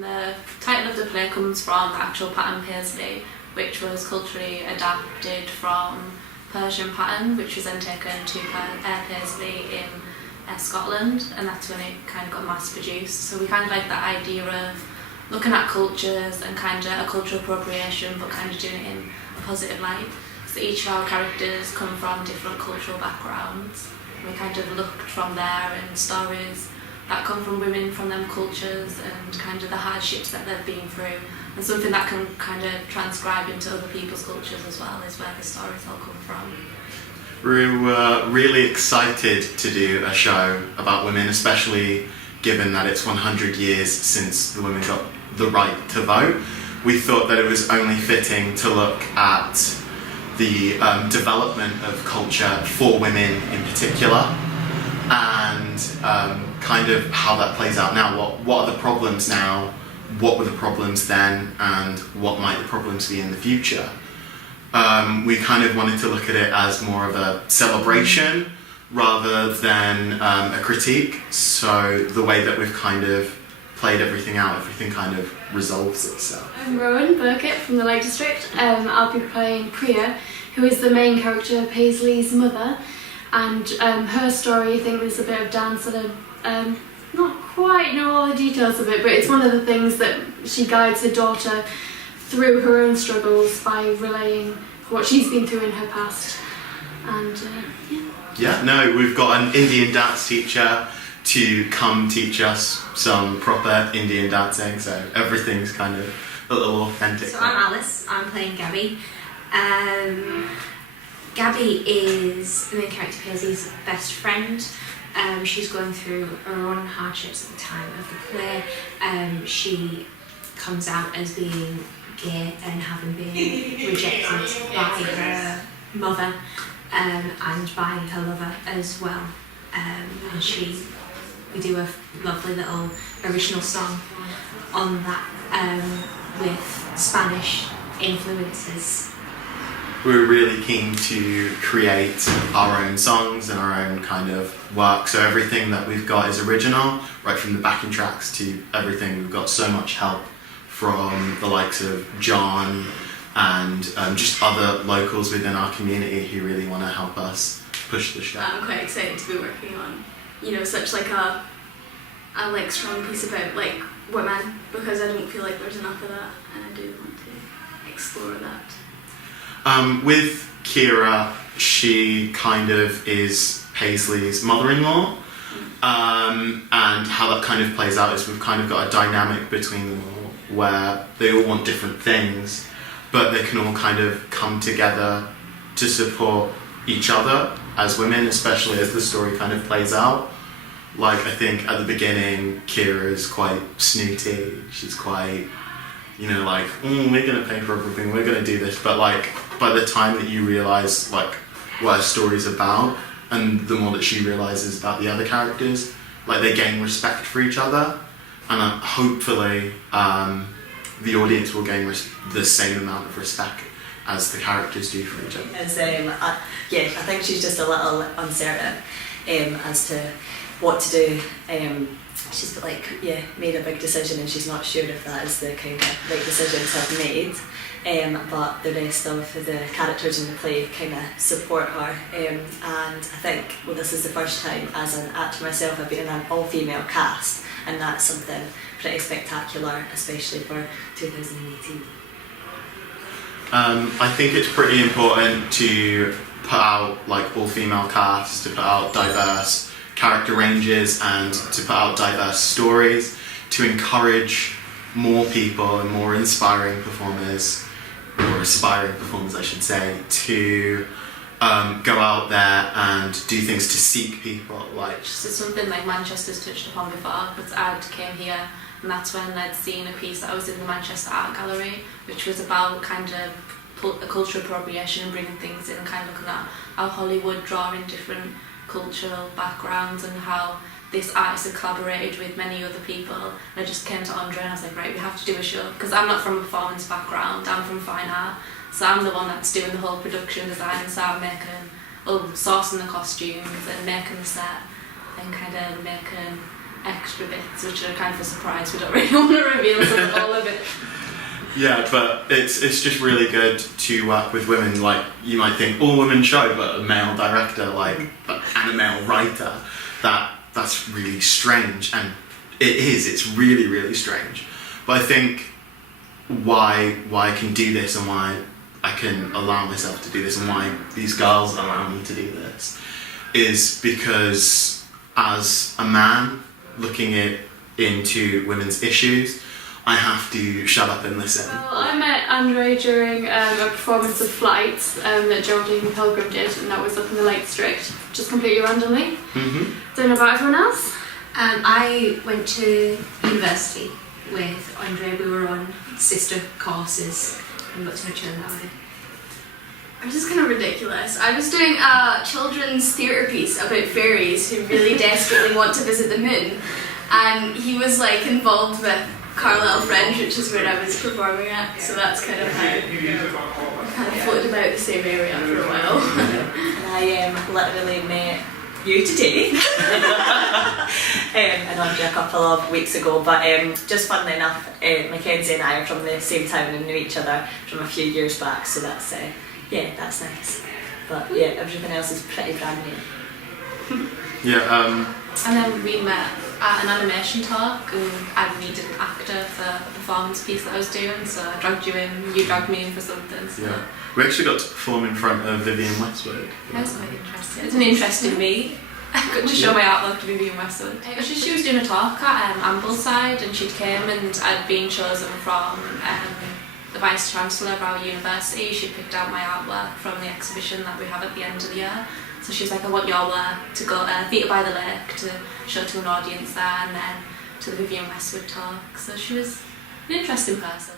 And the title of the play comes from the actual pattern Paisley, which was culturally adapted from Persian pattern, which was then taken to Paisley in Scotland, and that's when it kind of got mass produced. So we kind of like that idea of looking at cultures and kind of a cultural appropriation, but kind of doing it in a positive light. So each of our characters come from different cultural backgrounds. We kind of looked from there and stories that come from women from them cultures and kind of the hardships that they've been through, and something that can kind of transcribe into other people's cultures as well is where the stories all come from. We were really excited to do a show about women, especially given that it's 100 years since the women got the right to vote. We thought that it was only fitting to look at the development of culture for women in particular, and kind of how that plays out now. What are the problems now, what were the problems then, and what might the problems be in the future? We kind of wanted to look at it as more of a celebration rather than a critique, so the way that we've kind of played everything out, everything kind of resolves itself. I'm Rowan Birkett from the Lake District. I'll be playing Priya, who is the main character, Paisley's mother, and her story, I think there's a bit of dance and not quite know all the details of it, but it's one of the things that she guides her daughter through her own struggles by relaying what she's been through in her past. And we've got an Indian dance teacher to come teach us some proper Indian dancing, so everything's kind of a little authentic. So I'm Alice, I'm playing Gabby. Gabby is the main character, Paisley's best friend. She's going through her own hardships at the time of the play. She comes out as being gay and having been rejected by her mother and by her lover as well. And we do a lovely little original song on that with Spanish influences. We're really keen to create our own songs and our own kind of work, so everything that we've got is original, right from the backing tracks to everything. We've got so much help from the likes of John and just other locals within our community who really want to help us push the show. I'm quite excited to be working on, such like a strong piece about like women, because I don't feel like there's enough of that, and I do want to explore that. With Kira, she kind of is Paisley's mother-in-law, and how that kind of plays out is we've kind of got a dynamic between them all where they all want different things, but they can all kind of come together to support each other as women, especially as the story kind of plays out. Like, I think at the beginning, Kira is quite snooty, she's quite, like, we're going to pay for everything, we're going to do this, but like, by the time that you realise like what her story's about, and the more that she realises about the other characters, like they gain respect for each other, and hopefully the audience will gain the same amount of respect as the characters do for each other. I think she's just a little uncertain as to what to do. She's made a big decision and she's not sure if that is the kind of right decision to have made. But the rest of the characters in the play kind of support her, and I think this is the first time as an actor myself I've been in an all-female cast, and that's something pretty spectacular, especially for 2018. I think it's pretty important to put out like all-female casts, to put out diverse character ranges, and to put out diverse stories, to encourage more people and more inspiring performers, or aspiring performers I should say, to go out there and do things to seek people. Like, it's something like Manchester's touched upon before, because I'd came here and that's when I'd seen a piece that I was in the Manchester Art Gallery, which was about kind of cultural appropriation and bringing things in and kind of looking at how Hollywood draw in different cultural backgrounds and how this artist had collaborated with many other people. And I just came to Andre and I was like, right, we have to do a show, because I'm not from a performance background, I'm from fine art, so I'm the one that's doing the whole production design, so I'm sourcing the costumes and making the set and kind of making extra bits, which are kind of a surprise. We don't really want to reveal sort of all of it. Yeah, but it's just really good to work with women. Like, you might think all women show, but a male director, like, and a male writer, that's really strange, and it is. It's really, really strange. But I think why I can do this, and why I can allow myself to do this, and why these girls allow me to do this, is because as a man looking into women's issues, I have to shut up and listen. Well, I met Andre during a performance of Flights that Geraldine Pilgrim did, and that was up in the Lake District, just completely randomly. Don't know about everyone else. I went to university with Andre. We were on sister courses and got to know each other that way. Ours is kind of ridiculous. I was doing a children's theatre piece about fairies who really desperately want to visit the moon, and he was like involved with Carlisle Fringe, which is where I was performing at, so that's kind of how I kind of floated about the same area for a while. And I literally met you today and Andre a couple of weeks ago, but just funnily enough, Mackenzie and I are from the same town and knew each other from a few years back, so that's that's nice. But yeah, everything else is pretty brand new. Yeah. And then we met at an animation talk, and I needed an actor for a performance piece that I was doing, so I dragged you in, you dragged me in for something. So. Yeah. We actually got to perform in front of Vivienne Westwood. That was quite interesting. It's an interesting me. I got to show my artwork to Vivienne Westwood. She was doing a talk at Ambleside, and she'd came, and I'd been chosen from the Vice Chancellor of our university. She picked out my artwork from the exhibition that we have at the end of the year. So she's like, I want your work to go Theatre by the Lake to show to an audience there, and then to the Vivienne Westwood talk. So she was an interesting person.